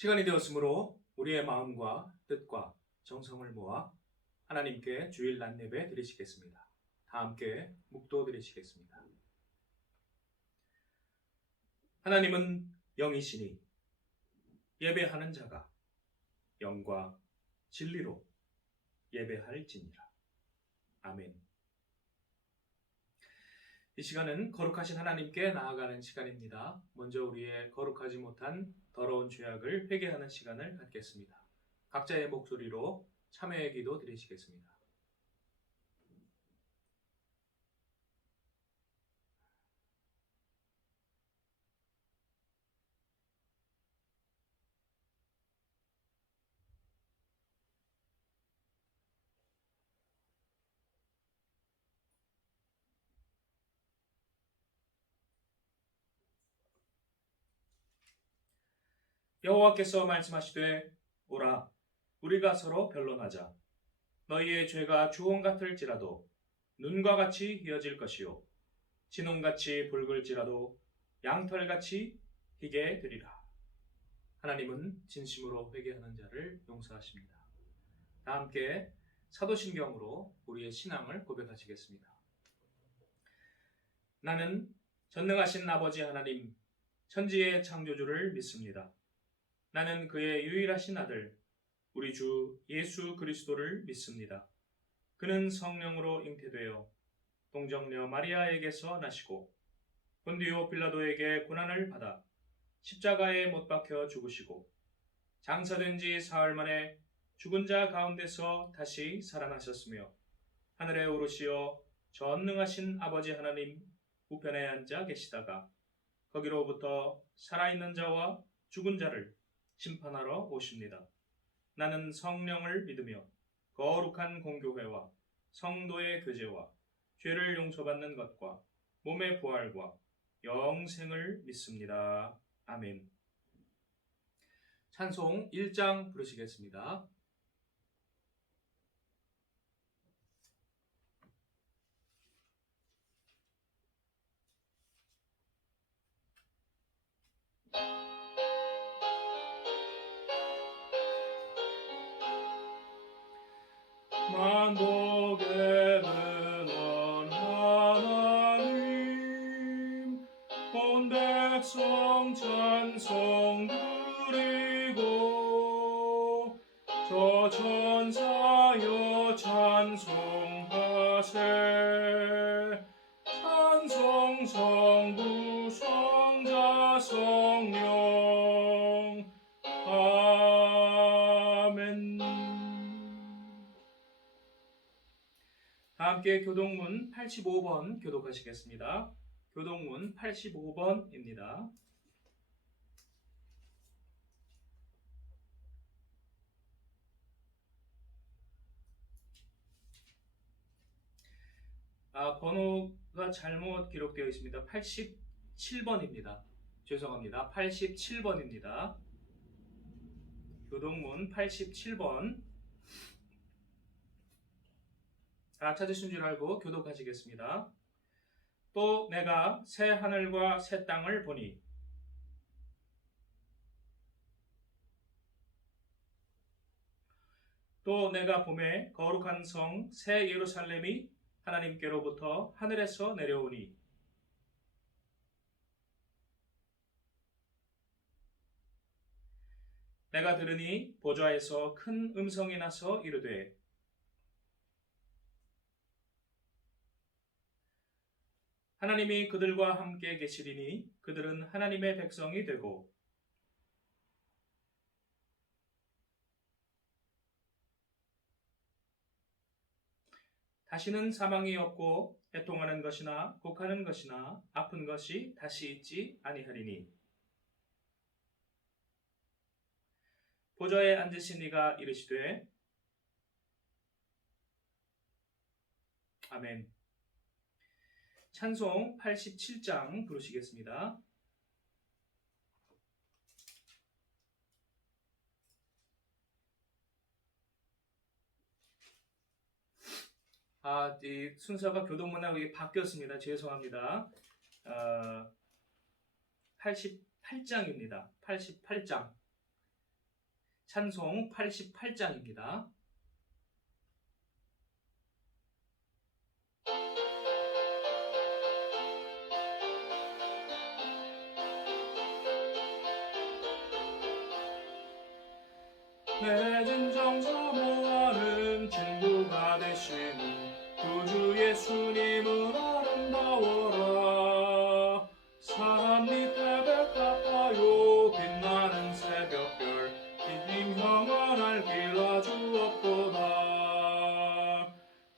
시간이 되었으므로 우리의 마음과 뜻과 정성을 모아 하나님께 주일 낮 예배 드리시겠습니다. 다 함께 묵도 드리시겠습니다. 하나님은 영이시니 예배하는 자가 영과 진리로 예배할지니라. 아멘. 이 시간은 거룩하신 하나님께 나아가는 시간입니다. 먼저 우리의 거룩하지 못한 더러운 죄악을 회개하는 시간을 갖겠습니다. 각자의 목소리로 참회의 기도 드리시겠습니다. 여호와께서 말씀하시되 오라 우리가 서로 변론하자. 너희의 죄가 주홍 같을지라도 눈과 같이 희어질 것이요 진홍같이 붉을지라도 양털같이 희게 되리라. 하나님은 진심으로 회개하는 자를 용서하십니다. 다 함께 사도신경으로 우리의 신앙을 고백하시겠습니다. 나는 전능하신 아버지 하나님 천지의 창조주를 믿습니다. 나는 그의 유일하신 아들 우리 주 예수 그리스도를 믿습니다. 그는 성령으로 잉태되어 동정녀 마리아에게서 나시고 본디오 빌라도에게 고난을 받아 십자가에 못 박혀 죽으시고 장사된 지 사흘 만에 죽은 자 가운데서 다시 살아나셨으며 하늘에 오르시어 전능하신 아버지 하나님 우편에 앉아 계시다가 거기로부터 살아있는 자와 죽은 자를 심판하러 오십니다. 나는 성령을 믿으며 거룩한 공교회와 성도의 교제와 죄를 용서받는 것과 몸의 부활과 영생을 믿습니다. 아멘. 찬송 1장 부르시겠습니다. 만복의 근원 하나님 온 백성 찬송 드리고 저 천사여 찬송하세 찬송 성부 성자 성령 아멘. 함께 교동문 85번 교독하시겠습니다. 교동문 85번입니다. 번호가 잘못 기록되어 있습니다. 87번입니다. 죄송합니다. 87번입니다. 교동문 87번. 다 찾으신 줄 알고 교독하시겠습니다. 또 내가 새 하늘과 새 땅을 보니 또 내가 봄에 거룩한 성 새 예루살렘이 하나님께로부터 하늘에서 내려오니 내가 들으니 보좌에서 큰 음성이 나서 이르되 하나님이 그들과 함께 계시리니 그들은 하나님의 백성이 되고 다시는 사망이 없고 애통하는 것이나 곡하는 것이나 아픈 것이 다시 있지 아니하리니 보좌에 앉으신 이가 이르시되 아멘. 찬송 87장 부르시겠습니다. 이 순서가 교동문하고 바뀌었습니다. 죄송합니다. 88장입니다. 88장. 찬송 88장입니다. 내 진정 사모하는 친구가 되시는 구주 예수님은 아름다워라. 산 밑에 백합화요 빛나는 새벽별 긴 영원할 길 아주 없도다.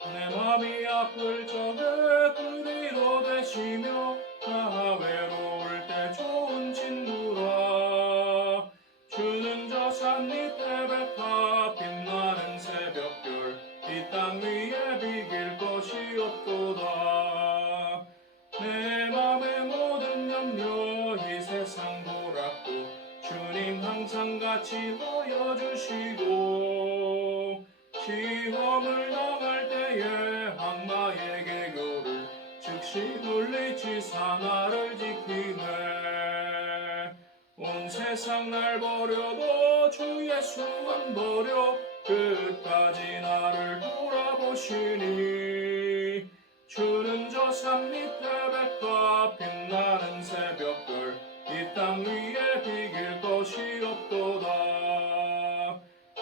내 맘이 아플 적에 그리로 되시며 나 외로울 때 좋은 친구라. 주는 저 산 밑에 백합 빛나는 새벽별 이 땅 위에 비길 것이 없도다. 내 맘의 모든 염려 이 세상 보랍고 주님 항상 같이 하여 주시고 시험을 당할 때에 악마의 개교를 즉시 물리치사 나를 지키네. 온 세상 날 버려도 주 예수 안 버려 끝까지 나를 돌아보시니. 주는 저 산 밑에 백합 빛나는 새벽별 이 땅 위에 비길 것이 없도다.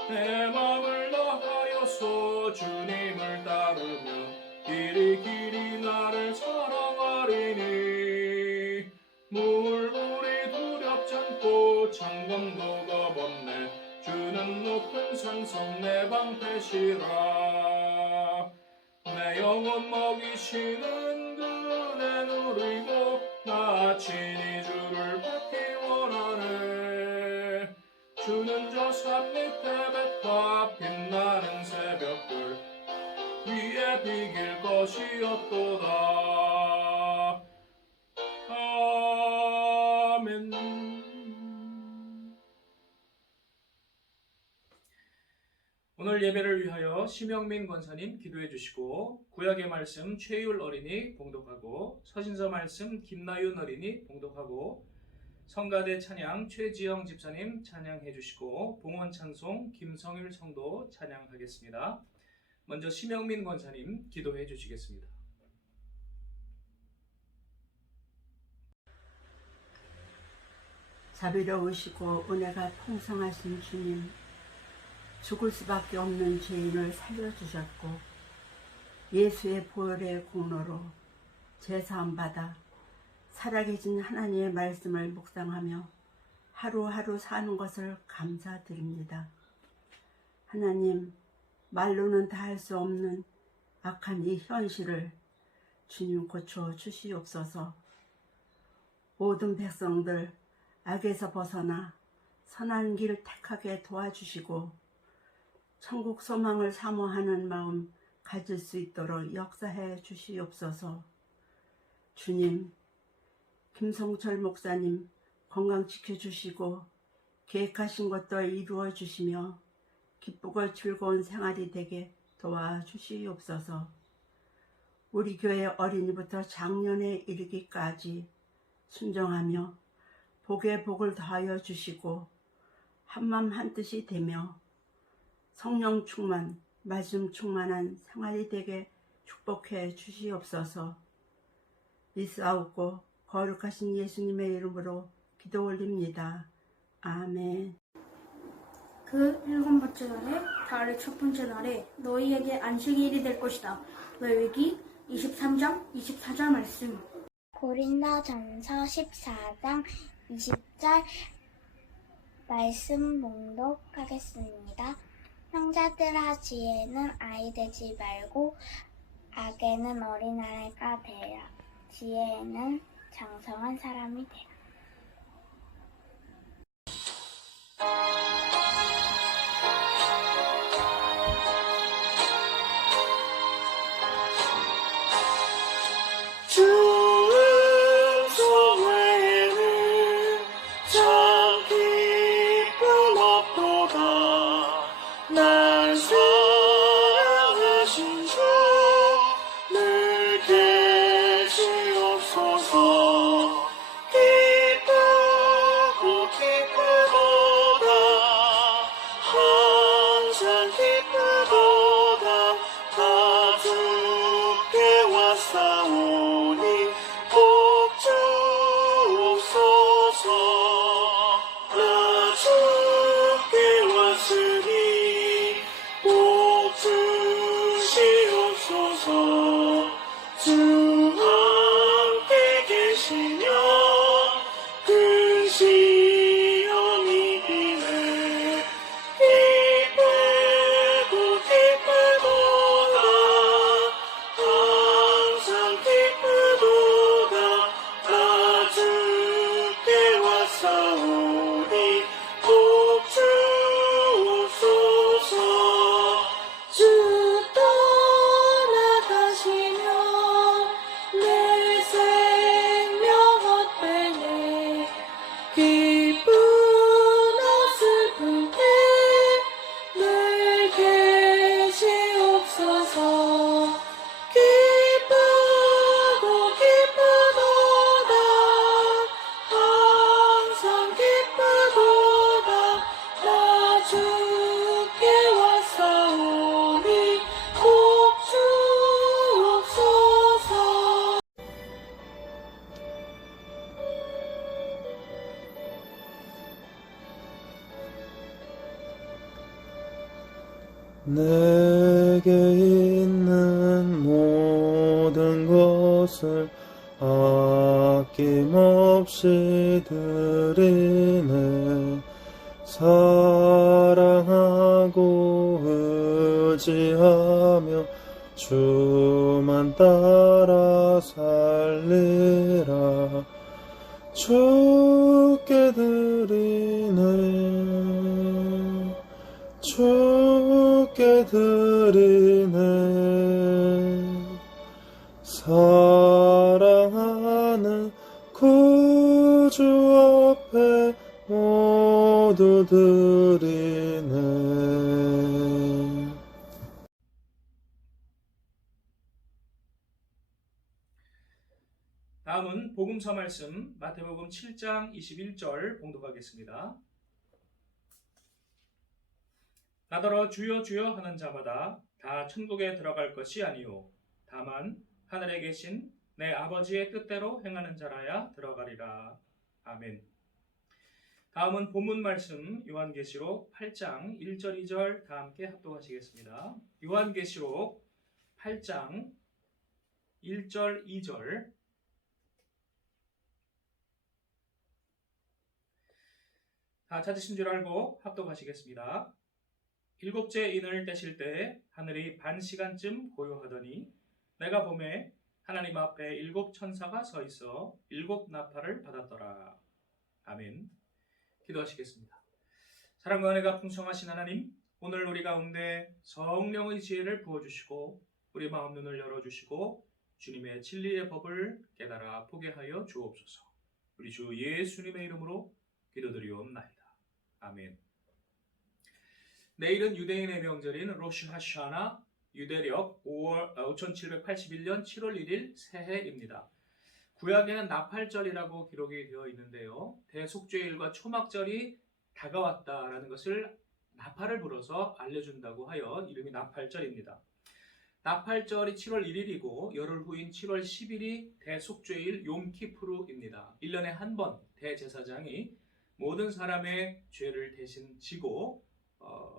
내 맘을 다하여서 주님을 따르며 길이 나를 사랑하리니. 물불이 두렵지 않고 창검도 겁없네. 주는 높은 산성 내 방패시라. 내 영혼 먹이시는 그네 누리고 나 친히 주를 받기 원하네. 주는 저 산 밑에 백합 빛나는 새벽별 위에 비길 것이 없도다. 아멘. 오늘 예배를 위하여 심영민 권사님 기도해 주시고 구약의 말씀 최율 어린이 봉독하고 서신서 말씀 김나윤 어린이 봉독하고 성가대 찬양 최지영 집사님 찬양해 주시고 봉헌 찬송 김성일 성도 찬양하겠습니다. 먼저 심영민 권사님 기도해 주시겠습니다. 자비로우시고 은혜가 풍성하신 주님, 죽을 수밖에 없는 죄인을 살려주셨고 예수의 보혈의 공로로 제사함 받아 살아계신 하나님의 말씀을 묵상하며 하루하루 사는 것을 감사드립니다. 하나님, 말로는 다 할 수 없는 악한 이 현실을 주님 고쳐 주시옵소서. 모든 백성들 악에서 벗어나 선한 길 택하게 도와주시고 천국 소망을 사모하는 마음 가질 수 있도록 역사해 주시옵소서. 주님, 김성철 목사님 건강 지켜주시고 계획하신 것도 이루어 주시며 기쁘고 즐거운 생활이 되게 도와주시옵소서. 우리 교회 어린이부터 장년에 이르기까지 순종하며 복에 복을 더하여 주시고 한마음 한뜻이 되며 성령 충만, 말씀 충만한 생활이 되게 축복해 주시옵소서. 이사옵고 거룩하신 예수님의 이름으로 기도 올립니다. 아멘. 그 일곱 번째 날에 달의 첫 번째 날에 너희에게 안식일이 될 것이다. 레위기 23장 24절 말씀. 고린도전서 14장 20절 말씀 봉독하겠습니다. 형제들아, 지혜는 아이 되지 말고 악에는 어린아이가 되라. 지혜에는 장성한 사람이 되라. 늘 계시옵소서. 왔사오니 꼭 주옵소서. 주 떠나가시며 내 생명 헛되네. 기쁘나 슬플 때 늘 계시옵소서. 기쁘고 기쁘도다 항상 기쁘도다 나 주께 왔사오니 꼭 주옵소서. 내게 있는 모든 것을 아낌없이 드리네. 사랑하고 의지하며 주만 따라 살리라. 주께 드리네. 주께 드리네. 사랑하는 구주 앞에 모두 드리네. 다음은 복음서 말씀 마태복음 7장 21절 봉독하겠습니다. 나더러 주여 주여 하는 자마다 다 천국에 들어갈 것이 아니요 다만 하늘에 계신 내 아버지의 뜻대로 행하는 자라야 들어가리라. 아멘. 다음은 본문 말씀 요한계시록 8장 1절 2절 다 함께 합독하시겠습니다. 요한계시록 8장 1절 2절 다 찾으신 줄 알고 합독하시겠습니다. 일곱째 인을 떼실 때 하늘이 반 시간쯤 고요하더니 내가 보매 하나님 앞에 일곱 천사가 서 있어 일곱 나팔을 받았더라. 아멘. 기도하시겠습니다. 사랑과 은혜가 풍성하신 하나님, 오늘 우리 가운데 성령의 지혜를 부어주시고 우리 마음 눈을 열어주시고 주님의 진리의 법을 깨달아 보게 하여 주옵소서. 우리 주 예수님의 이름으로 기도드리옵나이다. 아멘. 내일은 유대인의 명절인 로시 하샤나, 유대력 5781년 7월 1일 새해입니다. 구약에는 나팔절이라고 기록이 되어 있는데요. 대속죄일과 초막절이 다가왔다라는 것을 나팔을 불어서 알려준다고 하여 이름이 나팔절입니다. 나팔절이 7월 1일이고 열흘 후인 7월 10일이 대속죄일 욤키푸르입니다. 1년에 한 번 대제사장이 모든 사람의 죄를 대신 지고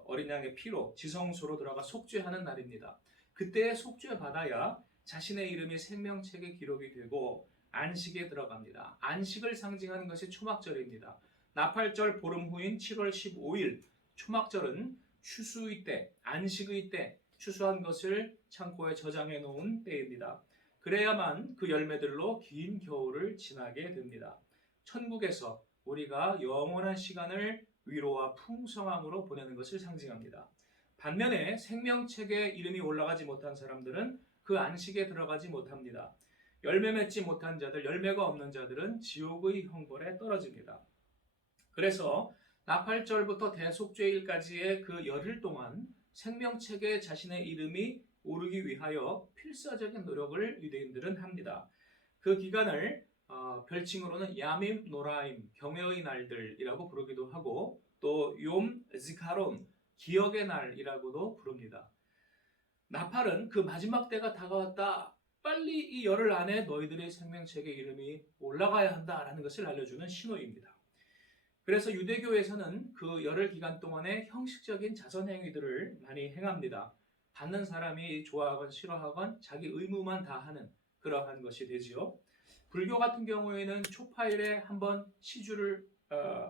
어린 양의 피로 지성소로 들어가 속죄하는 날입니다. 그때 속죄 받아야 자신의 이름이 생명책에 기록이 되고 안식에 들어갑니다. 안식을 상징하는 것이 초막절입니다. 나팔절 보름 후인 7월 15일 초막절은 추수의 때, 안식의 때 추수한 것을 창고에 저장해 놓은 때입니다. 그래야만 그 열매들로 긴 겨울을 지나게 됩니다. 천국에서 우리가 영원한 시간을 위로와 풍성함으로 보내는 것을 상징합니다. 반면에 생명책에 이름이 올라가지 못한 사람들은 그 안식에 들어가지 못합니다. 열매 맺지 못한 자들, 열매가 없는 자들은 지옥의 형벌에 떨어집니다. 그래서 나팔절부터 대속죄일까지의 그 열흘 동안 생명책에 자신의 이름이 오르기 위하여 필사적인 노력을 유대인들은 합니다. 그 기간을 별칭으로는 야밈 노라임, 경외의 날들이라고 부르기도 하고 또 욤 지카론, 기억의 날이라고도 부릅니다. 나팔은 그 마지막 때가 다가왔다. 빨리 이 열흘 안에 너희들의 생명책에 이름이 올라가야 한다라는 것을 알려주는 신호입니다. 그래서 유대교에서는 그 열흘 기간 동안에 형식적인 자선 행위들을 많이 행합니다. 받는 사람이 좋아하건 싫어하건 자기 의무만 다하는 그러한 것이 되지요. 불교 같은 경우에는 초파일에 한번 시주를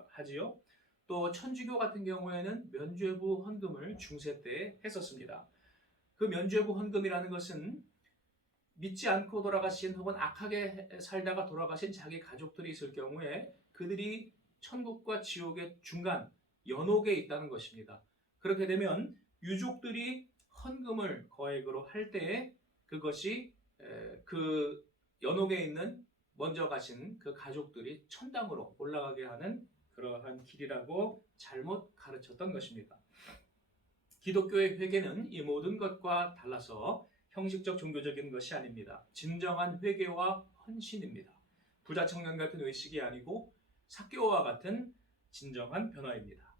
하지요. 또 천주교 같은 경우에는 면죄부 헌금을 중세 때 했었습니다. 그 면죄부 헌금이라는 것은 믿지 않고 돌아가신 혹은 악하게 살다가 돌아가신 자기 가족들이 있을 경우에 그들이 천국과 지옥의 중간 연옥에 있다는 것입니다. 그렇게 되면 유족들이 헌금을 거액으로 할 때에 그것이 그 연옥에 있는 먼저 가신 그 가족들이 천당으로 올라가게 하는 그러한 길이라고 잘못 가르쳤던 것입니다. 기독교의 회개는 이 모든 것과 달라서 형식적 종교적인 것이 아닙니다. 진정한 회개와 헌신입니다. 부자 청년 같은 외식이 아니고 삭개오와 같은 진정한 변화입니다.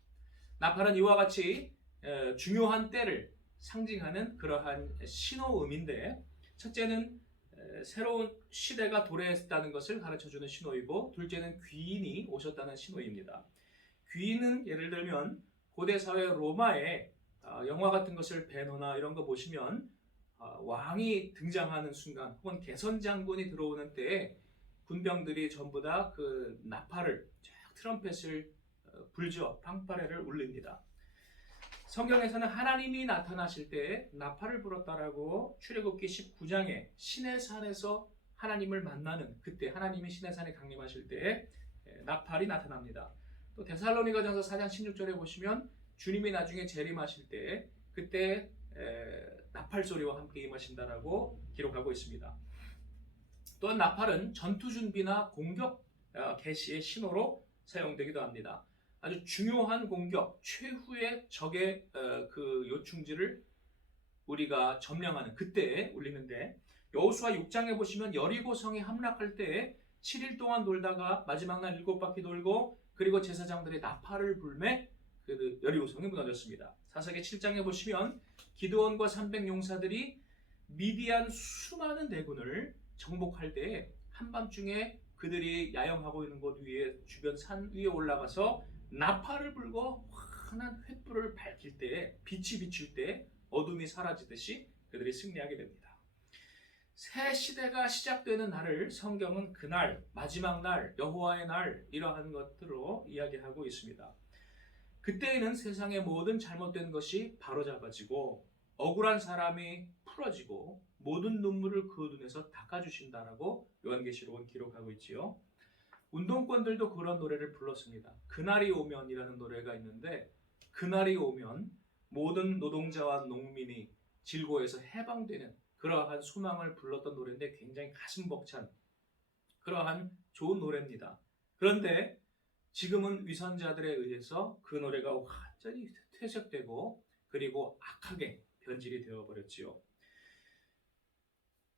나팔은 이와 같이 중요한 때를 상징하는 그러한 신호음인데, 첫째는 새로운 시대가 도래했다는 것을 가르쳐주는 신호이고, 둘째는 귀인이 오셨다는 신호입니다. 귀인은 예를 들면 고대 사회 로마에 영화 같은 것을 배너나 이런 거 보시면 왕이 등장하는 순간 혹은 개선 장군이 들어오는 때에 군병들이 전부 다 그 나팔을 트럼펫을 불죠. 팡파레를 울립니다. 성경에서는 하나님이 나타나실 때 나팔을 불었다라고 출애굽기 19장에 시내산에서 하나님을 만나는 그때 하나님이 시내산에 강림하실 때 나팔이 나타납니다. 또 데살로니가전서 4장 16절에 보시면 주님이 나중에 재림하실 때 그때 나팔 소리와 함께 임하신다라고 기록하고 있습니다. 또한 나팔은 전투 준비나 공격 개시의 신호로 사용되기도 합니다. 아주 중요한 공격, 최후의 적의 그 요충지를 우리가 점령하는 그때에 울리는데, 여호수아 6장에 보시면 여리고성이 함락할 때에 7일 동안 돌다가 마지막 날 7바퀴 돌고 그리고 제사장들이 나팔을 불매 그 여리고성이 무너졌습니다. 사사기 7장에 보시면 기드온과 300 용사들이 미디안 수많은 대군을 정복할 때에 한밤중에 그들이 야영하고 있는 곳 위에 주변 산 위에 올라가서 나팔을 불고 환한 횃불을 밝힐 때 빛이 비칠 때 어둠이 사라지듯이 그들이 승리하게 됩니다. 새 시대가 시작되는 날을 성경은 그날, 마지막 날, 여호와의 날 이러한 것들로 이야기하고 있습니다. 그때에는 세상의 모든 잘못된 것이 바로잡아지고 억울한 사람이 풀어지고 모든 눈물을 그 눈에서 닦아주신다라고 요한계시록은 기록하고 있지요. 운동권들도 그런 노래를 불렀습니다. 그날이 오면이라는 노래가 있는데, 그날이 오면 모든 노동자와 농민이 질고에서 해방되는 그러한 소망을 불렀던 노래인데 굉장히 가슴 벅찬 그러한 좋은 노래입니다. 그런데 지금은 위선자들에 의해서 그 노래가 완전히 퇴색되고 그리고 악하게 변질이 되어버렸지요.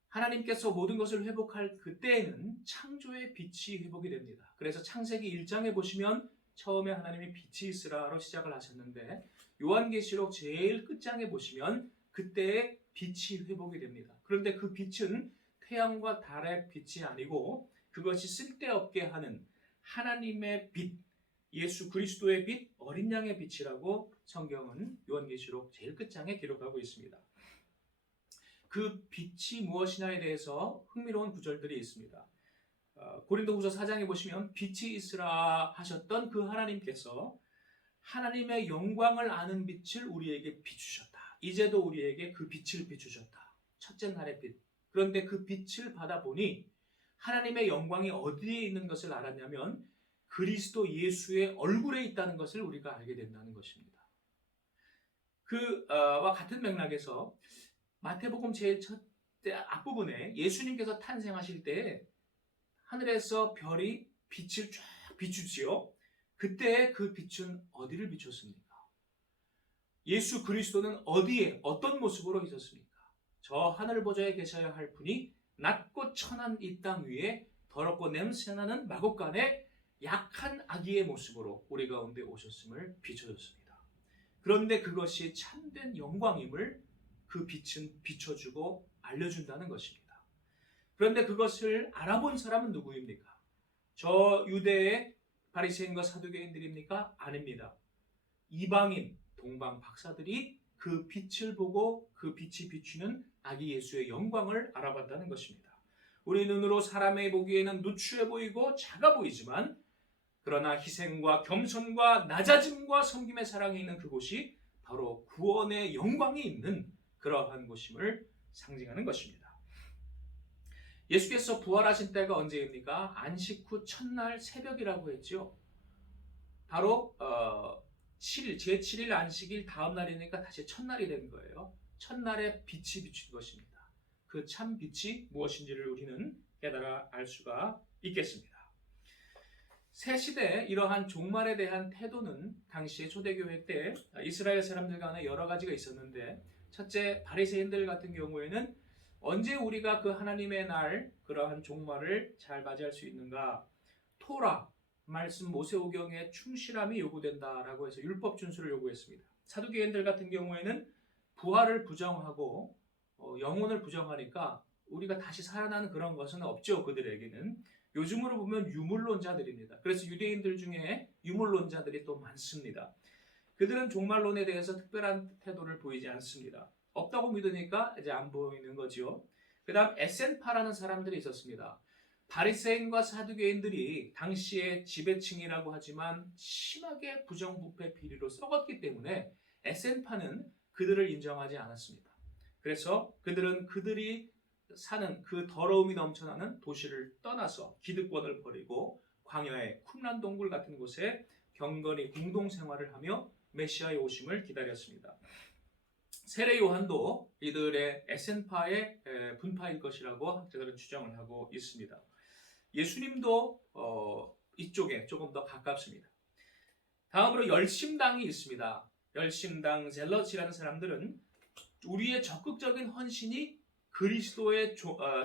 하나님께서 모든 것을 회복할 그때에는 창조의 빛이 회복이 됩니다. 그래서 창세기 1장에 보시면 처음에 하나님이 빛이 있으라로 시작을 하셨는데, 요한계시록 제일 끝장에 보시면 그때의 빛이 회복이 됩니다. 그런데 그 빛은 태양과 달의 빛이 아니고 그것이 쓸데없게 하는 하나님의 빛, 예수 그리스도의 빛, 어린 양의 빛이라고 성경은 요한계시록 제일 끝장에 기록하고 있습니다. 그 빛이 무엇이냐에 대해서 흥미로운 구절들이 있습니다. 고린도후서 4장에 보시면 빛이 있으라 하셨던 그 하나님께서 하나님의 영광을 아는 빛을 우리에게 비추셨다. 이제도 우리에게 그 빛을 비추셨다. 첫째 날의 빛. 그런데 그 빛을 받아보니 하나님의 영광이 어디에 있는 것을 알았냐면 그리스도 예수의 얼굴에 있다는 것을 우리가 알게 된다는 것입니다. 그와 같은 맥락에서 마태복음 제일 첫 앞부분에 예수님께서 탄생하실 때 하늘에서 별이 빛을 쫙 비추지요. 그때 그 빛은 어디를 비췄습니까? 예수 그리스도는 어디에 어떤 모습으로 있었습니까? 저 하늘 보좌에 계셔야 할 분이 낮고 천한 이 땅 위에 더럽고 냄새나는 마곡간에 약한 아기의 모습으로 우리 가운데 오셨음을 비춰줬습니다. 그런데 그것이 참된 영광임을 그 빛은 비춰주고 알려준다는 것입니다. 그런데 그것을 알아본 사람은 누구입니까? 저 유대의 바리새인과 사두개인들입니까? 아닙니다. 이방인 동방 박사들이 그 빛을 보고 그 빛이 비추는 아기 예수의 영광을 알아봤다는 것입니다. 우리 눈으로 사람의 보기에는 누추해 보이고 작아 보이지만 그러나 희생과 겸손과 낮아짐과 섬김의 사랑이 있는 그곳이 바로 구원의 영광이 있는 그러한 곳임을 상징하는 것입니다. 예수께서 부활하신 때가 언제입니까? 안식 후 첫날 새벽이라고 했죠. 바로 7일, 제7일 안식일 다음 날이니까 다시 첫날이 된 거예요. 첫날에 빛이 비춘 것입니다. 그 참 빛이 무엇인지를 우리는 깨달아 알 수가 있겠습니다. 새 시대의 이러한 종말에 대한 태도는 당시의 초대교회 때 이스라엘 사람들 간에 여러 가지가 있었는데, 첫째, 바리새인들 같은 경우에는 언제 우리가 그 하나님의 날 그러한 종말을 잘 맞이할 수 있는가? 토라 말씀 모세오경의 충실함이 요구된다라고 해서 율법 준수를 요구했습니다. 사두개인들 같은 경우에는 부활을 부정하고 영혼을 부정하니까 우리가 다시 살아나는 그런 것은 없죠. 그들에게는. 요즘으로 보면 유물론자들입니다. 그래서 유대인들 중에 유물론자들이 또 많습니다. 그들은 종말론에 대해서 특별한 태도를 보이지 않습니다. 없다고 믿으니까 이제 안 보이는 거죠. 그 다음 에센파라는 사람들이 있었습니다. 바리새인과 사두개인들이 당시의 지배층이라고 하지만 심하게 부정부패 비리로 썩었기 때문에 에센파는 그들을 인정하지 않았습니다. 그래서 그들은 그들이 사는 그 더러움이 넘쳐나는 도시를 떠나서 기득권을 버리고 광야의 쿰란 동굴 같은 곳에 경건히 공동생활을 하며 메시아의 오심을 기다렸습니다. 세례 요한도 이들의 에센파의 분파일 것이라고 학자들은 추정을 하고 있습니다. 예수님도 이쪽에 조금 더 가깝습니다. 다음으로 열심당이 있습니다. 열심당 젤러치라는 사람들은 우리의 적극적인 헌신이 그리스도의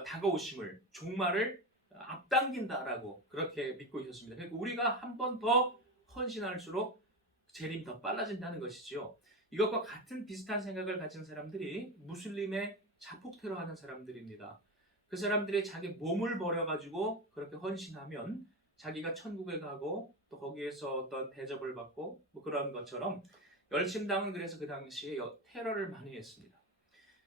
다가오심을, 종말을 앞당긴다라고 그렇게 믿고 있었습니다. 그러니까 우리가 한 번 더 헌신할수록 재림이 더 빨라진다는 것이지요. 이것과 같은 비슷한 생각을 가진 사람들이 무슬림의 자폭 테러하는 사람들입니다. 그 사람들이 자기 몸을 버려가지고 그렇게 헌신하면 자기가 천국에 가고 또 거기에서 어떤 대접을 받고 뭐 그런 것처럼 열심당은 그래서 그 당시에 테러를 많이 했습니다.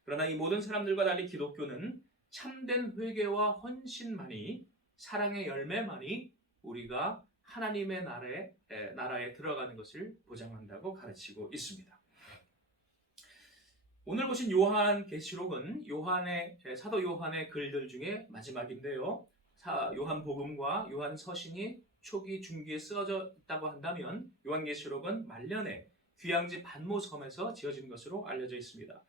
그러나 이 모든 사람들과 달리 기독교는 참된 회개와 헌신만이, 사랑의 열매만이 우리가 하나님의 나라에 들어가는 것을 보장한다고 가르치고 있습니다. 오늘 보신 요한계시록은 사도 요한의 글들 중에 마지막인데요. 요한복음과 요한서신이 초기 중기에 쓰여져 있다고 한다면 요한계시록은 말년에 귀양지 반모섬에서 지어진 것으로 알려져 있습니다.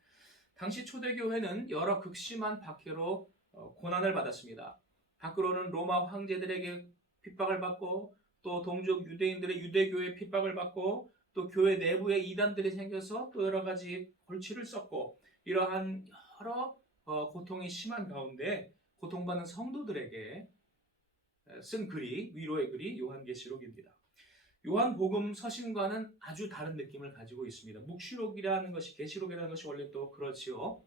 당시 초대교회는 여러 극심한 박해로 고난을 받았습니다. 밖으로는 로마 황제들에게 핍박을 받고 또 동족 유대인들의 유대교회 핍박을 받고 또 교회 내부에 이단들이 생겨서 또 여러 가지 골치를 썼고, 이러한 여러 고통이 심한 가운데 고통받는 성도들에게 쓴 글이, 위로의 글이 요한계시록입니다. 요한복음 서신과는 아주 다른 느낌을 가지고 있습니다. 묵시록이라는 것이, 계시록이라는 것이 원래 또 그렇지요.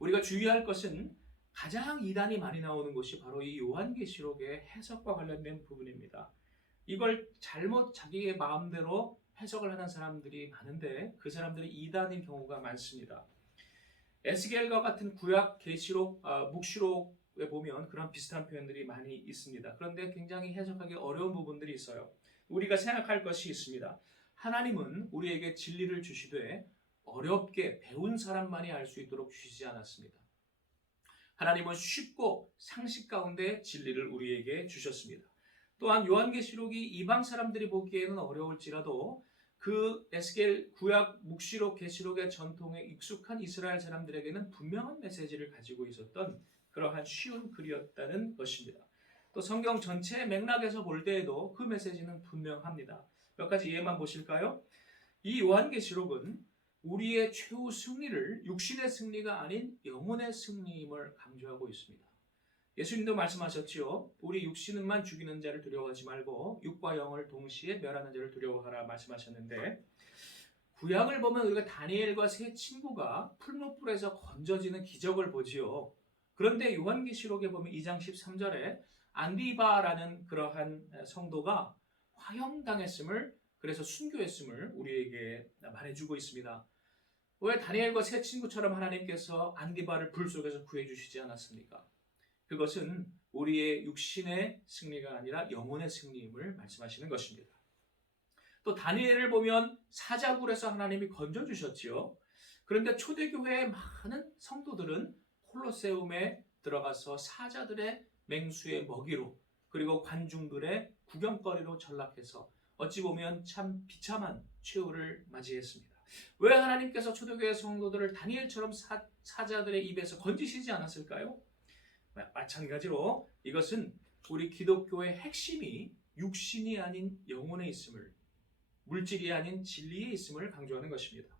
우리가 주의할 것은 가장 이단이 많이 나오는 것이 바로 이 요한계시록의 해석과 관련된 부분입니다. 이걸 잘못 자기의 마음대로 해석을 하는 사람들이 많은데 그 사람들이 이단인 경우가 많습니다. 에스겔과 같은 구약 계시록, 묵시록에 보면 그런 비슷한 표현들이 많이 있습니다. 그런데 굉장히 해석하기 어려운 부분들이 있어요. 우리가 생각할 것이 있습니다. 하나님은 우리에게 진리를 주시되 어렵게 배운 사람만이 알 수 있도록 주시지 않았습니다. 하나님은 쉽고 상식 가운데 진리를 우리에게 주셨습니다. 또한 요한계시록이 이방 사람들이 보기에는 어려울지라도 그 에스겔, 구약, 묵시록, 계시록의 전통에 익숙한 이스라엘 사람들에게는 분명한 메시지를 가지고 있었던 그러한 쉬운 글이었다는 것입니다. 또 성경 전체의 맥락에서 볼 때에도 그 메시지는 분명합니다. 몇 가지 예만 보실까요? 이 요한계시록은 우리의 최후 승리를 육신의 승리가 아닌 영혼의 승리임을 강조하고 있습니다. 예수님도 말씀하셨지요. 우리 육신만 죽이는 자를 두려워하지 말고 육과 영을 동시에 멸하는 자를 두려워하라 말씀하셨는데, 구약을 보면 우리가 다니엘과 세 친구가 풀무불에서 건져지는 기적을 보지요. 그런데 요한계시록에 보면 2장 13절에 안디바라는 그러한 성도가 화형당했음을, 그래서 순교했음을 우리에게 말해주고 있습니다. 왜 다니엘과 세 친구처럼 하나님께서 안디바를 불 속에서 구해주시지 않았습니까? 그것은 우리의 육신의 승리가 아니라 영혼의 승리임을 말씀하시는 것입니다. 또 다니엘을 보면 사자굴에서 하나님이 건져주셨지요. 그런데 초대교회의 많은 성도들은 콜로세움에 들어가서 사자들의 맹수의 먹이로, 그리고 관중들의 구경거리로 전락해서 어찌 보면 참 비참한 최후를 맞이했습니다. 왜 하나님께서 초대교회 성도들을 다니엘처럼 사자들의 입에서 건지시지 않았을까요? 마찬가지로 이것은 우리 기독교의 핵심이 육신이 아닌 영혼에 있음을, 물질이 아닌 진리에 있음을 강조하는 것입니다.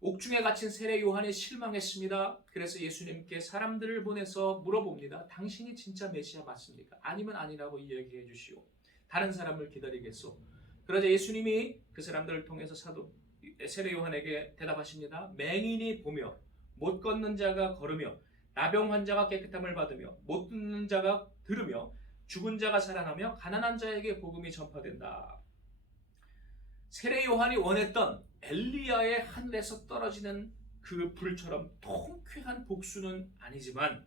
옥중에 갇힌 세례 요한이 실망했습니다. 그래서 예수님께 사람들을 보내서 물어봅니다. 당신이 진짜 메시아 맞습니까? 아니면 아니라고 이야기해 주시오. 다른 사람을 기다리겠소. 그러자 예수님이 그 사람들을 통해서 세례 요한에게 대답하십니다. 맹인이 보며 못 걷는 자가 걸으며 나병 환자가 깨끗함을 받으며 못 듣는 자가 들으며 죽은 자가 살아나며 가난한 자에게 복음이 전파된다. 세례 요한이 원했던 엘리야의 하늘에서 떨어지는 그 불처럼 통쾌한 복수는 아니지만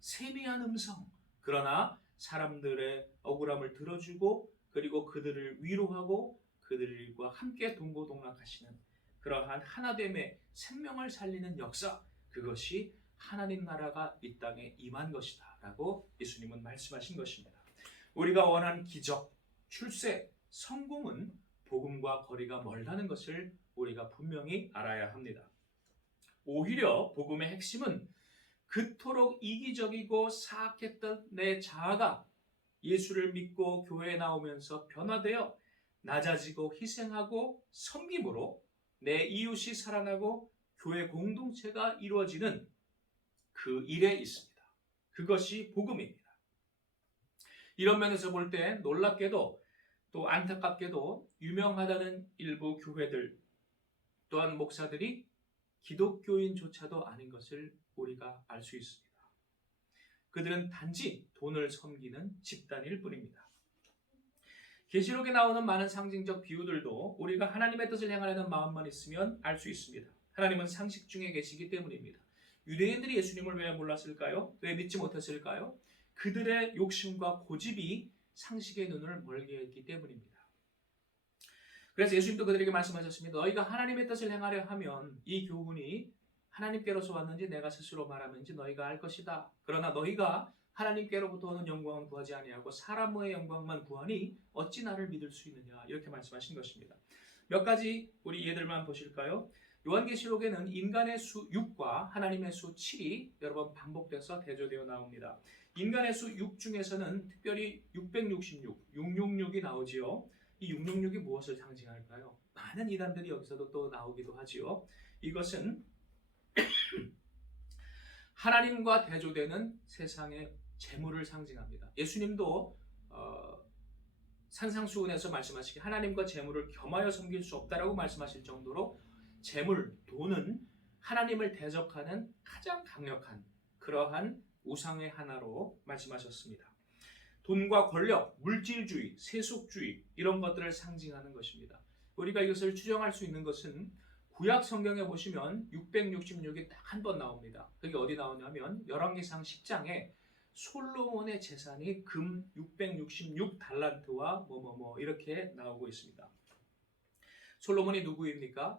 세미한 음성, 그러나 사람들의 억울함을 들어주고 그리고 그들을 위로하고 그들과 함께 동고동락하시는 그러한 하나됨의 생명을 살리는 역사, 그것이 하나님 나라가 이 땅에 임한 것이다 라고 예수님은 말씀하신 것입니다. 우리가 원하는 기적, 출세, 성공은 복음과 거리가 멀다는 것을 우리가 분명히 알아야 합니다. 오히려 복음의 핵심은 그토록 이기적이고 사악했던 내 자아가 예수를 믿고 교회에 나오면서 변화되어 낮아지고 희생하고 섬김으로 내 이웃이 살아나고 교회 공동체가 이루어지는 그 일에 있습니다. 그것이 복음입니다. 이런 면에서 볼 때 놀랍게도 또 안타깝게도 유명하다는 일부 교회들 또한 목사들이 기독교인조차도 아닌 것을 우리가 알 수 있습니다. 그들은 단지 돈을 섬기는 집단일 뿐입니다. 계시록에 나오는 많은 상징적 비유들도 우리가 하나님의 뜻을 행하려는 마음만 있으면 알 수 있습니다. 하나님은 상식 중에 계시기 때문입니다. 유대인들이 예수님을 왜 몰랐을까요? 왜 믿지 못했을까요? 그들의 욕심과 고집이 상식의 눈을 멀게 했기 때문입니다. 그래서 예수님도 그들에게 말씀하셨습니다. 너희가 하나님의 뜻을 행하려 하면 이 교훈이 하나님께로서 왔는지 내가 스스로 말하는지 너희가 알 것이다. 그러나 너희가 하나님께로부터 오는 영광은 구하지 아니하고 사람의 영광만 구하니 어찌 나를 믿을 수 있느냐, 이렇게 말씀하신 것입니다. 몇 가지 우리 예들만 보실까요? 요한계시록에는 인간의 수 6과 하나님의 수 7이 여러 번 반복돼서 대조되어 나옵니다. 인간의 수 6 중에서는 특별히 666, 666이 나오지요. 이 666이 무엇을 상징할까요? 많은 이단들이 여기서도 또 나오기도 하지요. 이것은 하나님과 대조되는 세상의 재물을 상징합니다. 예수님도 산상수훈에서 말씀하시기 하나님과 재물을 겸하여 섬길 수 없다라고 말씀하실 정도로 재물, 돈은 하나님을 대적하는 가장 강력한 그러한 우상의 하나로 말씀하셨습니다. 돈과 권력, 물질주의, 세속주의 이런 것들을 상징하는 것입니다. 우리가 이것을 추정할 수 있는 것은 구약 성경에 보시면 666이 딱 한 번 나옵니다. 그게 어디 나오냐면 열왕기상 10장에 솔로몬의 재산이 금 666달란트와 뭐뭐뭐 이렇게 나오고 있습니다. 솔로몬이 누구입니까?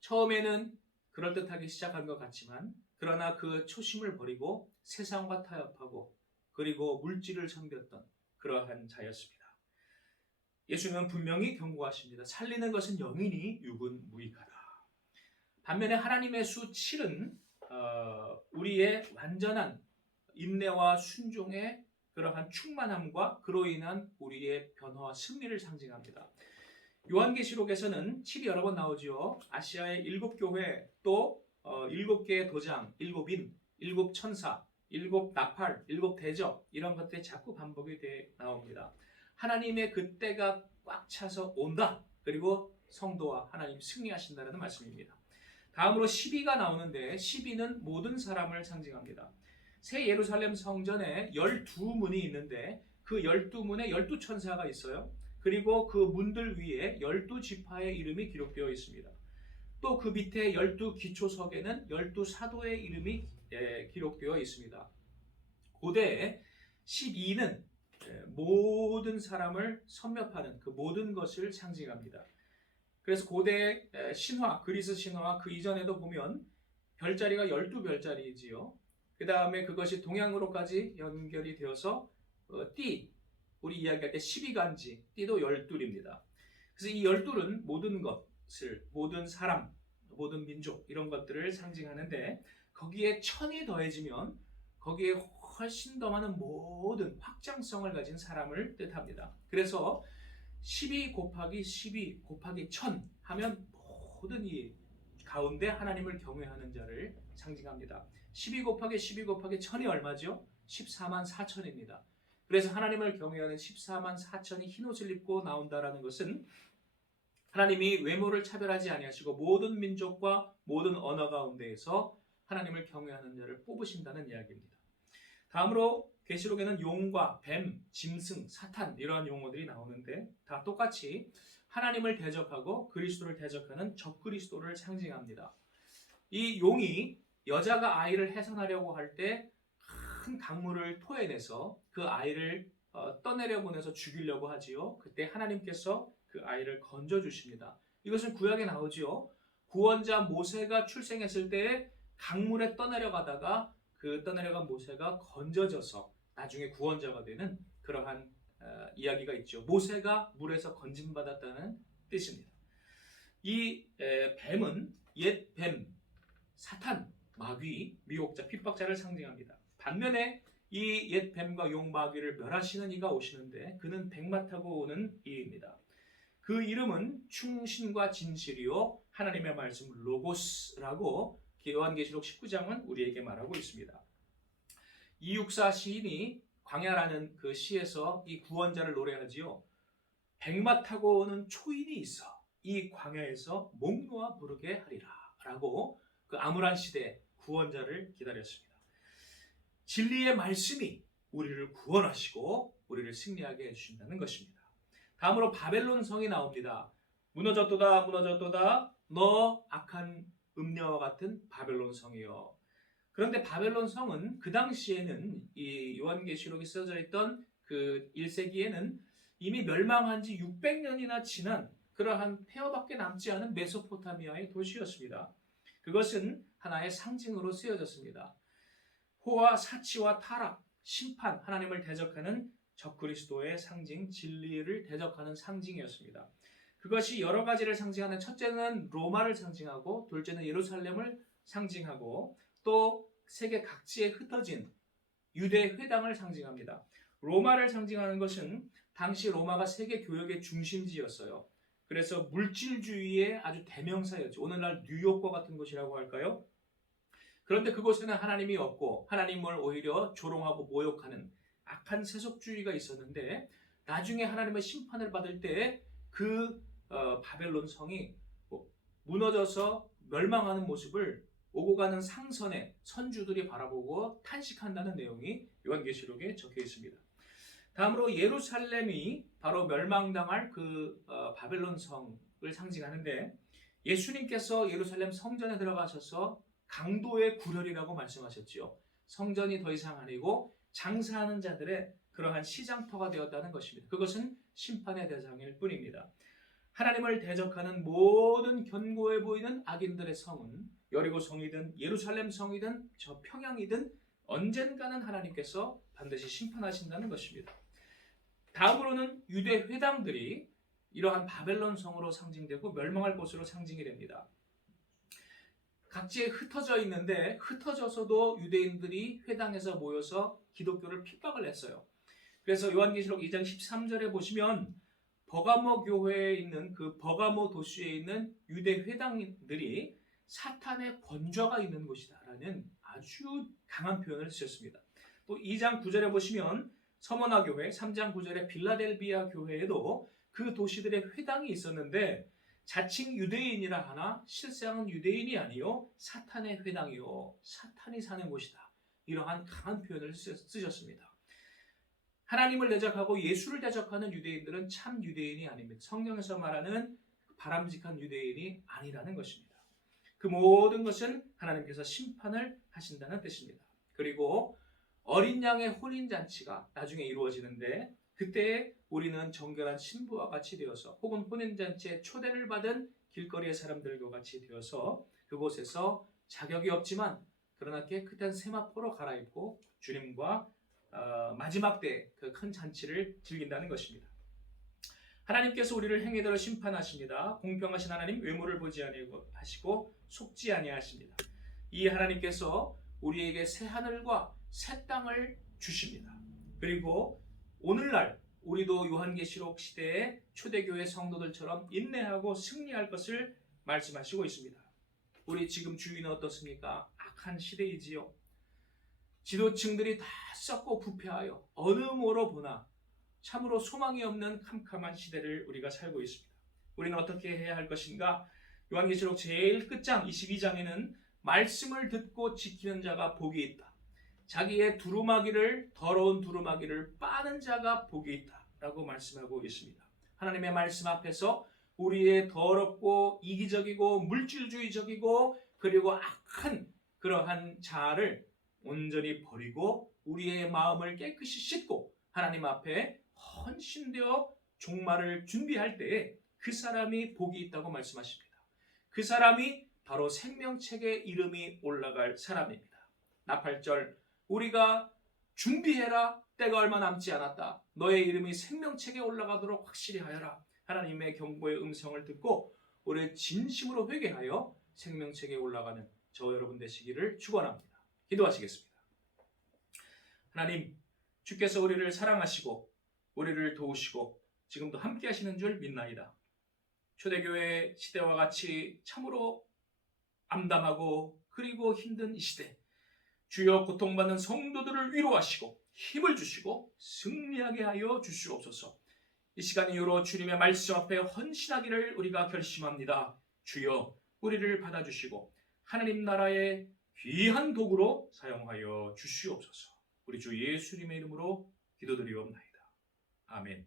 처음에는 그럴듯하게 시작한 것 같지만 그러나 그 초심을 버리고 세상과 타협하고 그리고 물질을 섬겼던 그러한 자였습니다. 예수님은 분명히 경고하십니다. 살리는 것은 영이니 육은 무익하다. 반면에 하나님의 수 7은 우리의 완전한 인내와 순종의 그러한 충만함과 그로 인한 우리의 변화와 승리를 상징합니다. 요한계시록에서는 7이 여러 번 나오지요. 아시아의 7교회 또 7개의 도장, 7인, 7천사, 7나팔, 7대적 이런 것들이 자꾸 반복이 나옵니다. 하나님의 그 때가 꽉 차서 온다. 그리고 성도와 하나님 승리하신다는 말씀입니다. 다음으로 12가 나오는데 12는 모든 사람을 상징합니다. 새 예루살렘 성전에 12문이 있는데 그 12문에 12천사가 있어요. 그리고 그 문들 위에 12지파의 이름이 기록되어 있습니다. 또 그 밑에 12기초석에는 12사도의 이름이 기록되어 있습니다. 고대에 12는 모든 사람을 섭렵하는 그 모든 것을 상징합니다. 그래서 고대 신화, 그리스 신화와 그 이전에도 보면 별자리가 12별자리이지요. 그 다음에 그것이 동양으로까지 연결이 되어서 띠, 우리 이야기할 때 12간지, 띠도 12입니다. 그래서 이 12은 모든 것을, 모든 사람, 모든 민족 이런 것들을 상징하는데 거기에 천이 더해지면 거기에 훨씬 더 많은 모든 확장성을 가진 사람을 뜻합니다. 그래서 12 곱하기 12 곱하기 1000 하면 모든 이 가운데 하나님을 경외하는 자를 상징합니다. 12 곱하기 12 곱하기 1000이 얼마죠? 14만 4천입니다. 그래서 하나님을 경외하는 14만 4천이 흰옷을 입고 나온다라는 것은 하나님이 외모를 차별하지 아니하시고 모든 민족과 모든 언어 가운데에서 하나님을 경외하는 자를 뽑으신다는 이야기입니다. 다음으로 계시록에는 용과 뱀, 짐승, 사탄 이러한 용어들이 나오는데 다 똑같이 하나님을 대적하고 그리스도를 대적하는 적그리스도를 상징합니다. 이 용이 여자가 아이를 해산하려고 할 때 큰 강물을 토해내서 그 아이를 떠내려 보내서 죽이려고 하지요. 그때 하나님께서 그 아이를 건져주십니다. 이것은 구약에 나오지요. 구원자 모세가 출생했을 때 강물에 떠내려가다가 그 떠내려간 모세가 건져져서 나중에 구원자가 되는 그러한 이야기가 있죠. 모세가 물에서 건짐받았다는 뜻입니다. 이 뱀은 옛 뱀, 사탄, 마귀, 미혹자, 핍박자를 상징합니다. 반면에 이 옛 뱀과 용, 마귀를 멸하시는 이가 오시는데 그는 백마 타고 오는 이입니다. 그 이름은 충신과 진실이요 하나님의 말씀 로고스라고 요한계시록 19장은 우리에게 말하고 있습니다. 이육사 시인이 광야라는 그 시에서 이 구원자를 노래하지요. 백마 타고 오는 초인이 있어 이 광야에서 목 놓아 부르게 하리라 라고 그 암울한 시대 구원자를 기다렸습니다. 진리의 말씀이 우리를 구원하시고 우리를 승리하게 해주신다는 것입니다. 다음으로 바벨론 성이 나옵니다. 무너졌도다 무너졌도다 너 악한 음녀와 같은 바벨론 성이요. 그런데 바벨론 성은 그 당시에는 이 요한계시록이 써져 있던 그 1세기에는 이미 멸망한 지 600년이나 지난 그러한 폐허밖에 남지 않은 메소포타미아의 도시였습니다. 그것은 하나의 상징으로 쓰여졌습니다. 호와 사치와 타락, 심판, 하나님을 대적하는 적그리스도의 상징, 진리를 대적하는 상징이었습니다. 그것이 여러 가지를 상징하는 첫째는 로마를 상징하고 둘째는 예루살렘을 상징하고 또 세계 각지에 흩어진 유대 회당을 상징합니다. 로마를 상징하는 것은 당시 로마가 세계 교역의 중심지였어요. 그래서 물질주의의 아주 대명사였죠. 오늘날 뉴욕과 같은 곳이라고 할까요? 그런데 그곳에는 하나님이 없고 하나님을 오히려 조롱하고 모욕하는 악한 세속주의가 있었는데 나중에 하나님의 심판을 받을 때 그 바벨론 성이 무너져서 멸망하는 모습을 오고 가는 상선의 선주들이 바라보고 탄식한다는 내용이 요한계시록에 적혀 있습니다. 다음으로 예루살렘이 바로 멸망당할 그 바벨론 성을 상징하는데 예수님께서 예루살렘 성전에 들어가셔서 강도의 구렬이라고 말씀하셨지요. 성전이 더 이상 아니고 장사하는 자들의 그러한 시장터가 되었다는 것입니다. 그것은 심판의 대상일 뿐입니다. 하나님을 대적하는 모든 견고해 보이는 악인들의 성은 여리고 성이든 예루살렘 성이든 저 평양이든 언젠가는 하나님께서 반드시 심판하신다는 것입니다. 다음으로는 유대 회당들이 이러한 바벨론 성으로 상징되고 멸망할 곳으로 상징이 됩니다. 각지에 흩어져 있는데 흩어져서도 유대인들이 회당에서 모여서 기독교를 핍박을 했어요. 그래서 요한계시록 2장 13절에 보시면 버가모 교회에 있는 그 버가모 도시에 있는 유대 회당들이 사탄의 권좌가 있는 곳이다라는 아주 강한 표현을 쓰셨습니다. 또 2장 9절에 보시면 서머나 교회, 3장 9절에 빌라델비아 교회에도 그 도시들의 회당이 있었는데 자칭 유대인이라 하나 실상은 유대인이 아니요 사탄의 회당이요 사탄이 사는 곳이다. 이러한 강한 표현을 쓰셨습니다. 하나님을 대적하고 예수를 대적하는 유대인들은 참 유대인이 아닙니다. 성경에서 말하는 바람직한 유대인이 아니라는 것입니다. 그 모든 것은 하나님께서 심판을 하신다는 뜻입니다. 그리고 어린 양의 혼인잔치가 나중에 이루어지는데 그때 우리는 정결한 신부와 같이 되어서 혹은 혼인잔치에 초대를 받은 길거리의 사람들과 같이 되어서 그곳에서 자격이 없지만 그러나 깨끗한 세마포로 갈아입고 주님과 마지막 때 그 큰 잔치를 즐긴다는 것입니다. 하나님께서 우리를 행위대로 심판하십니다. 공평하신 하나님 외모를 보지 아니하시고 속지 아니하십니다. 이 하나님께서 우리에게 새 하늘과 새 땅을 주십니다. 그리고 오늘날 우리도 요한계시록 시대의 초대교회 성도들처럼 인내하고 승리할 것을 말씀하시고 있습니다. 우리 지금 주위는 어떻습니까? 악한 시대이지요. 지도층들이 다 썩고 부패하여 어느 모로 보나 참으로 소망이 없는 캄캄한 시대를 우리가 살고 있습니다. 우리는 어떻게 해야 할 것인가? 요한계시록 제일 끝장 22장에는 말씀을 듣고 지키는 자가 복이 있다. 자기의 두루마기를 더러운 두루마기를 빠는 자가 복이 있다 라고 말씀하고 있습니다. 하나님의 말씀 앞에서 우리의 더럽고 이기적이고 물질주의적이고 그리고 악한 그러한 자아를 온전히 버리고 우리의 마음을 깨끗이 씻고 하나님 앞에 헌신되어 종말을 준비할 때에 그 사람이 복이 있다고 말씀하십니다. 그 사람이 바로 생명책에 이름이 올라갈 사람입니다. 나팔절 우리가 준비해라. 때가 얼마 남지 않았다. 너의 이름이 생명책에 올라가도록 확실히 하여라. 하나님의 경고의 음성을 듣고 우리 진심으로 회개하여 생명책에 올라가는 저와 여러분 되시기를 축원합니다. 기도하시겠습니다. 하나님, 주께서 우리를 사랑하시고 우리를 도우시고 지금도 함께 하시는 줄 믿나이다. 초대교회 시대와 같이 참으로 암담하고 그리고 힘든 이 시대, 주여 고통받는 성도들을 위로하시고 힘을 주시고 승리하게 하여 주시옵소서. 이 시간 이후로 주님의 말씀 앞에 헌신하기를 우리가 결심합니다. 주여 우리를 받아주시고 하나님 나라의 귀한 도구로 사용하여 주시옵소서. 우리 주 예수님의 이름으로 기도드리옵나이다. 아멘.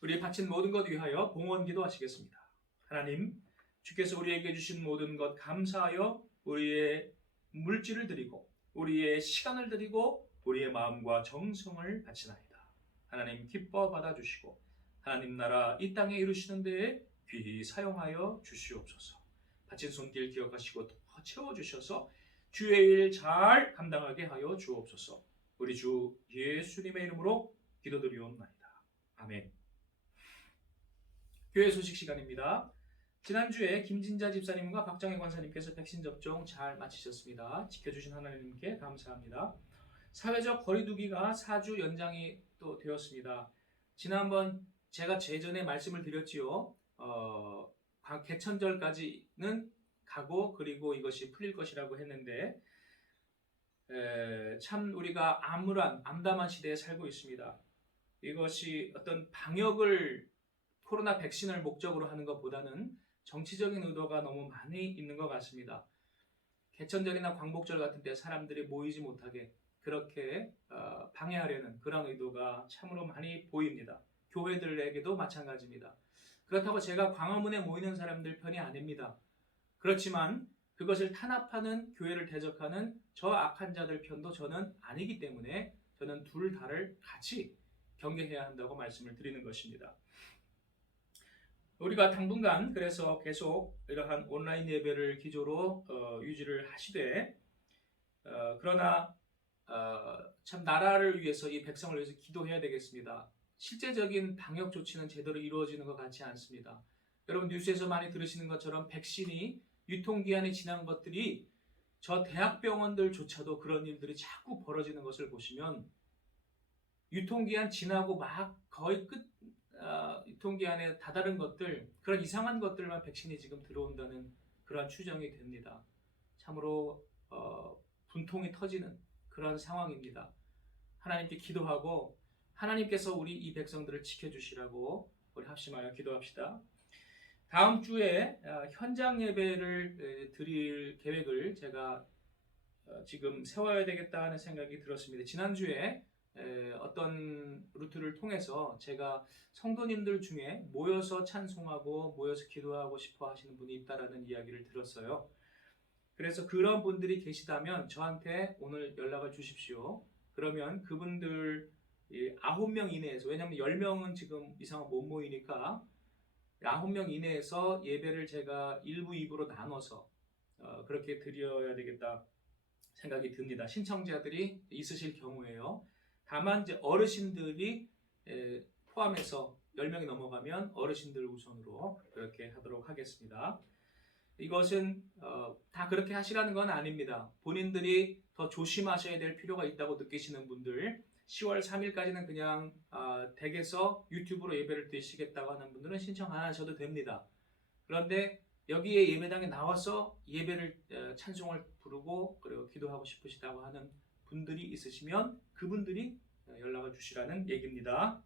우리 바친 모든 것 위하여 봉헌 기도하시겠습니다. 하나님, 주께서 우리에게 주신 모든 것 감사하여 우리의 물질을 드리고 우리의 시간을 드리고 우리의 마음과 정성을 바치나이다. 하나님 기뻐 받아주시고 하나님 나라 이 땅에 이루시는 데에 귀히 사용하여 주시옵소서. 바친 손길 기억하시고 더 채워주셔서 주의 일 잘 감당하게 하여 주옵소서. 우리 주 예수님의 이름으로 기도드리옵나이다. 아멘. 교회 소식 시간입니다. 지난주에 김진자 집사님과 박정혜 권사님께서 백신 접종 잘 마치셨습니다. 지켜주신 하나님께 감사합니다. 사회적 거리두기가 4주 연장이 또 되었습니다. 지난번 제가 제전에 말씀을 드렸지요. 개천절까지는 가고 그리고 이것이 풀릴 것이라고 했는데 참 우리가 암담한 시대에 살고 있습니다. 이것이 어떤 방역을 코로나 백신을 목적으로 하는 것보다는 정치적인 의도가 너무 많이 있는 것 같습니다. 개천절이나 광복절 같은 때 사람들이 모이지 못하게 그렇게 방해하려는 그런 의도가 참으로 많이 보입니다. 교회들에게도 마찬가지입니다. 그렇다고 제가 광화문에 모이는 사람들 편이 아닙니다. 그렇지만 그것을 탄압하는 교회를 대적하는 저 악한 자들 편도 저는 아니기 때문에 저는 둘 다를 같이 경계해야 한다고 말씀을 드리는 것입니다. 우리가 당분간 그래서 계속 이러한 온라인 예배를 기조로 유지를 하시되 그러나 참 나라를 위해서 이 백성을 위해서 기도해야 되겠습니다. 실제적인 방역 조치는 제대로 이루어지는 것 같지 않습니다. 여러분 뉴스에서 많이 들으시는 것처럼 백신이 유통기한이 지난 것들이 저 대학병원들조차도 그런 일들이 자꾸 벌어지는 것을 보시면 유통기한 지나고 막 거의 유통기한에 다다른 것들 그런 이상한 것들만 백신이 지금 들어온다는 그런 추정이 됩니다. 참으로 분통이 터지는 그런 상황입니다. 하나님께 기도하고 하나님께서 우리 이 백성들을 지켜주시라고 우리 합심하여 기도합시다. 다음 주에 현장 예배를 드릴 계획을 제가 지금 세워야 되겠다 하는 생각이 들었습니다. 지난주에 어떤 루트를 통해서 제가 성도님들 중에 모여서 찬송하고 모여서 기도하고 싶어 하시는 분이 있다라는 이야기를 들었어요. 그래서 그런 분들이 계시다면 저한테 오늘 연락을 주십시오. 그러면 그분들 9명 이내에서, 왜냐하면 10명은 지금 이상은 못 모이니까 9명 이내에서 예배를 제가 1부, 2부로 나눠서 그렇게 드려야 되겠다 생각이 듭니다. 신청자들이 있으실 경우에요. 다만 이제 어르신들이 포함해서 10명이 넘어가면 어르신들 우선으로 그렇게 하도록 하겠습니다. 이것은 다 그렇게 하시라는 건 아닙니다. 본인들이 더 조심하셔야 될 필요가 있다고 느끼시는 분들, 10월 3일까지는 그냥 댁에서 유튜브로 예배를 드리시겠다고 하는 분들은 신청 안 하셔도 됩니다. 그런데 여기에 예배당에 나와서 예배를 찬송을 부르고 그리고 기도하고 싶으시다고 하는 분들이 있으시면 그분들이 연락을 주시라는 얘기입니다.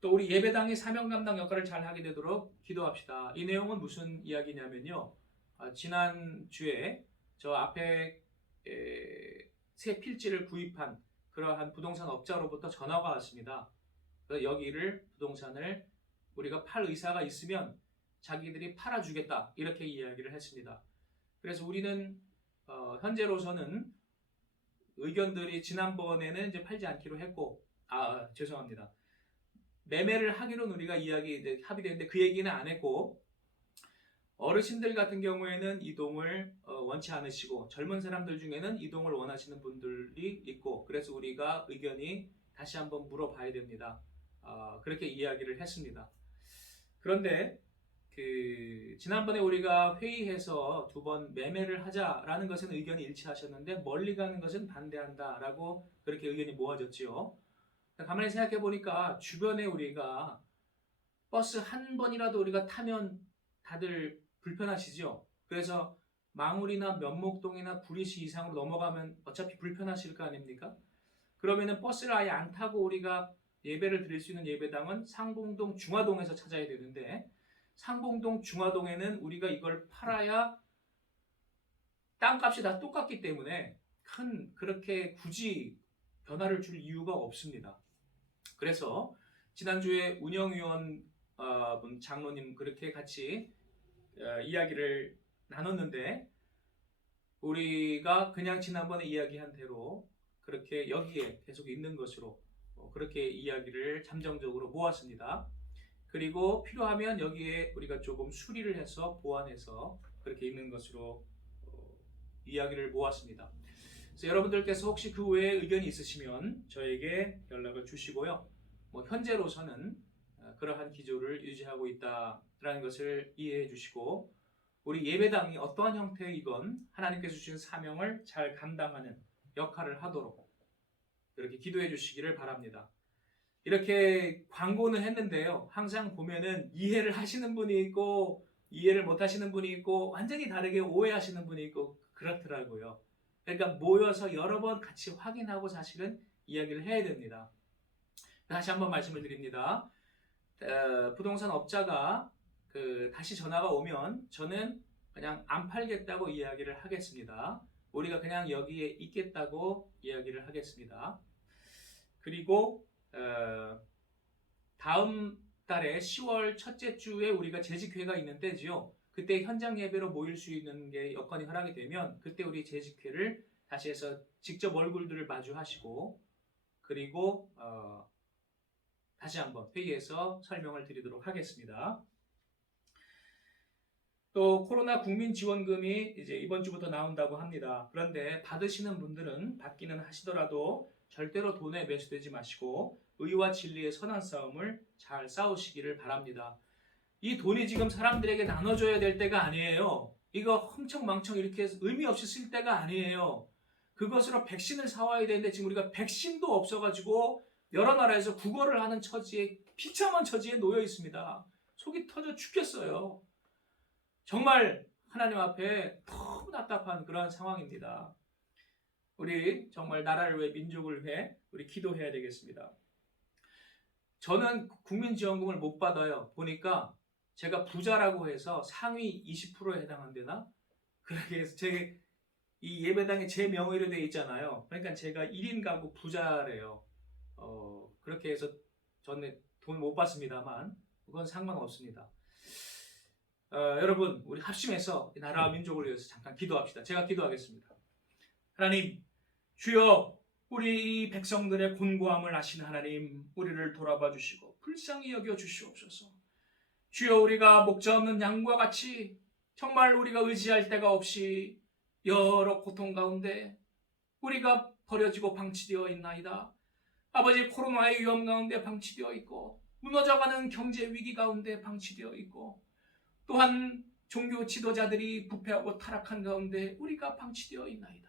또 우리 예배당이 사명 감당 역할을 잘 하게 되도록 기도합시다. 이 내용은 무슨 이야기냐면요. 지난주에 저 앞에 새 필지를 구입한 그러한 부동산 업자로부터 전화가 왔습니다. 그래서 여기를 부동산을 우리가 팔 의사가 있으면 자기들이 팔아주겠다 이렇게 이야기를 했습니다. 그래서 우리는 현재로서는 의견들이 지난번에는 이제 팔지 않기로 했고 죄송합니다. 매매를 하기로는 우리가 합의되는데 그 얘기는 안 했고 어르신들 같은 경우에는 이동을 원치 않으시고 젊은 사람들 중에는 이동을 원하시는 분들이 있고 그래서 우리가 의견이 다시 한번 물어봐야 됩니다. 그렇게 이야기를 했습니다. 그런데 지난번에 우리가 회의해서 2번 매매를 하자라는 것은 의견이 일치하셨는데 멀리 가는 것은 반대한다라고 그렇게 의견이 모아졌지요. 가만히 생각해 보니까 주변에 우리가 버스 한 번이라도 우리가 타면 다들 불편하시죠? 그래서 망울이나 면목동이나 구리시 이상으로 넘어가면 어차피 불편하실 거 아닙니까? 그러면은 버스를 아예 안 타고 우리가 예배를 드릴 수 있는 예배당은 상봉동 중화동에서 찾아야 되는데 상봉동 중화동에는 우리가 이걸 팔아야 땅값이 다 똑같기 때문에 그렇게 굳이 변화를 줄 이유가 없습니다. 그래서 지난주에 운영위원 장로님 그렇게 같이 이야기를 나눴는데 우리가 그냥 지난번에 이야기한 대로 그렇게 여기에 계속 있는 것으로 그렇게 이야기를 잠정적으로 모았습니다. 그리고 필요하면 여기에 우리가 조금 수리를 해서 보완해서 그렇게 있는 것으로 이야기를 모았습니다. 그래서 여러분들께서 혹시 그 외에 의견이 있으시면 저에게 연락을 주시고요. 현재로서는 그러한 기조를 유지하고 있다라는 것을 이해해 주시고 우리 예배당이 어떠한 형태이건 하나님께서 주신 사명을 잘 감당하는 역할을 하도록 그렇게 기도해 주시기를 바랍니다. 이렇게 광고는 했는데요. 항상 보면은 이해를 하시는 분이 있고 이해를 못 하시는 분이 있고 완전히 다르게 오해하시는 분이 있고 그렇더라고요. 그러니까 모여서 여러 번 같이 확인하고 사실은 이야기를 해야 됩니다. 다시 한번 말씀을 드립니다. 부동산 업자가 다시 전화가 오면 저는 그냥 안 팔겠다고 이야기를 하겠습니다. 우리가 그냥 여기에 있겠다고 이야기를 하겠습니다. 그리고 다음 달에 10월 첫째 주에 우리가 재직회가 있는 때지요. 그때 현장 예배로 모일 수 있는 게 여건이 허락이 되면 그때 우리 재직회를 다시 해서 직접 얼굴들을 마주하시고 그리고 다시 한번 회의에서 설명을 드리도록 하겠습니다. 또 코로나 국민지원금이 이제 이번 주부터 나온다고 합니다. 그런데 받으시는 분들은 받기는 하시더라도 절대로 돈에 매수되지 마시고 의와 진리의 선한 싸움을 잘 싸우시기를 바랍니다. 이 돈이 지금 사람들에게 나눠줘야 될 때가 아니에요. 이거 흥청망청 이렇게 의미 없이 쓸 때가 아니에요. 그것으로 백신을 사와야 되는데 지금 우리가 백신도 없어가지고 여러 나라에서 구걸을 하는 처지에 비참한 처지에 놓여 있습니다. 속이 터져 죽겠어요. 정말 하나님 앞에 너무 답답한 그러한 상황입니다. 우리 정말 나라를 위해 민족을 위해 우리 기도해야 되겠습니다. 저는 국민지원금을 못 받아요. 보니까 제가 부자라고 해서 상위 20%에 해당한대나? 그렇게 해서 이 예배당에 제 명의로 되어 있잖아요. 그러니까 제가 1인 가구 부자래요. 그렇게 해서 저는 돈 못 받습니다만 그건 상관없습니다. 여러분 우리 합심해서 나라와 민족을 위해서 잠깐 기도합시다. 제가 기도하겠습니다. 하나님 주여 우리 백성들의 곤고함을 아신 하나님 우리를 돌아봐 주시고 불쌍히 여겨 주시옵소서. 주여 우리가 목자 없는 양과 같이 정말 우리가 의지할 데가 없이 여러 고통 가운데 우리가 버려지고 방치되어 있나이다. 아버지, 코로나의 위험 가운데 방치되어 있고 무너져가는 경제 위기 가운데 방치되어 있고 또한 종교 지도자들이 부패하고 타락한 가운데 우리가 방치되어 있나이다.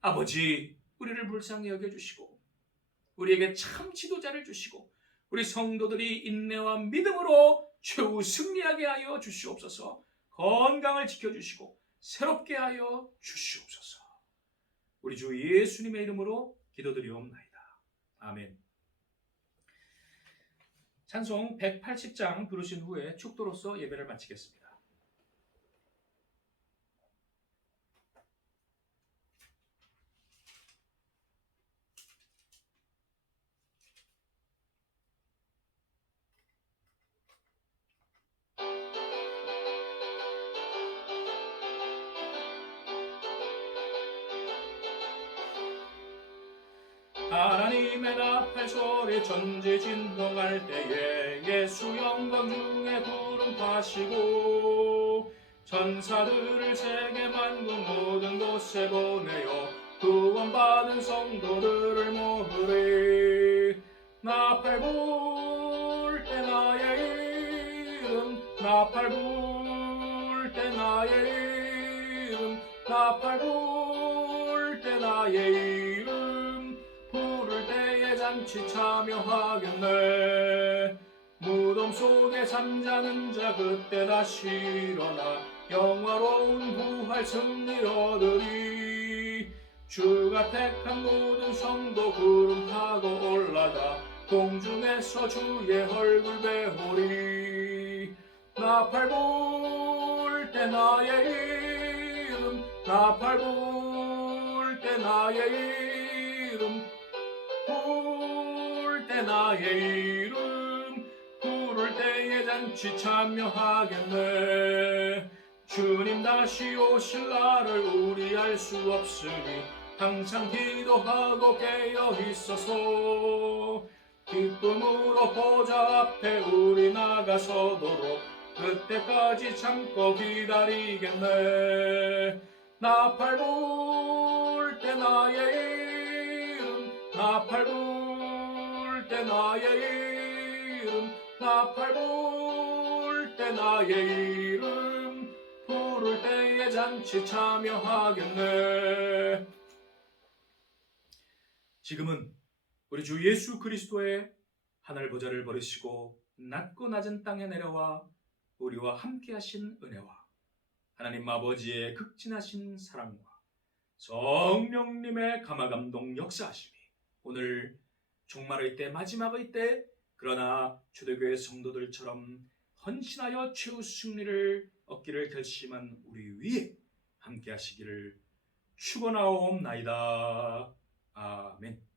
아버지, 우리를 불쌍히 여겨주시고 우리에게 참 지도자를 주시고 우리 성도들이 인내와 믿음으로 최후 승리하게 하여 주시옵소서. 건강을 지켜주시고 새롭게 하여 주시옵소서. 우리 주 예수님의 이름으로 기도드리옵나이다. 아멘. 찬송 180장 부르신 후에 축도로서 예배를 마치겠습니다. 하나님의 나팔 소리 전지진동할 때에 예수 영광 중에 구름 파시고 천사들을 세계 만국 모든 곳에 보내어 구원받은 성도들을 모으리. 나팔 불 때 나의 이름, 나팔 불 때 나의 이름, 나팔 불 때 나의 이름, 부를 때에 잔치 참여하겠네. 무덤 속에 잠자는 자 그때 다시 일어나 영화로운 부활 승리 얻으리. 주가 택한 모든 성도 구름 타고 올라가 공중에서 주의 얼굴 배우리. 나팔 불 때 나의 이름, 나팔 불 때 나의 이름, 부를 때 나의 이름, 부를 때에 잔치 참여하겠네. 주님 다시 오실 날을 우리 알 수 없으니 항상 기도하고 깨어 있어서 기쁨으로 보좌 앞에 우리 나가서도록 그때까지 참고 기다리겠네. 나팔 불 때 나의 이름, 나팔 불 때 나의 이름, 나팔 불 때 나의 이름, 부를 때에 잔치 참여하겠네. 지금은 우리 주 예수 그리스도의 하늘 보좌를 버리시고 낮고 낮은 땅에 내려와 우리와 함께 하신 은혜와 하나님 아버지의 극진하신 사랑과 성령님의 감화감동 역사하심이 오늘 종말의 때 마지막의 때 그러나 초대교회 성도들처럼 헌신하여 최후 승리를 얻기를 결심한 우리 위에 함께 하시기를 축원하옵나이다. 아멘.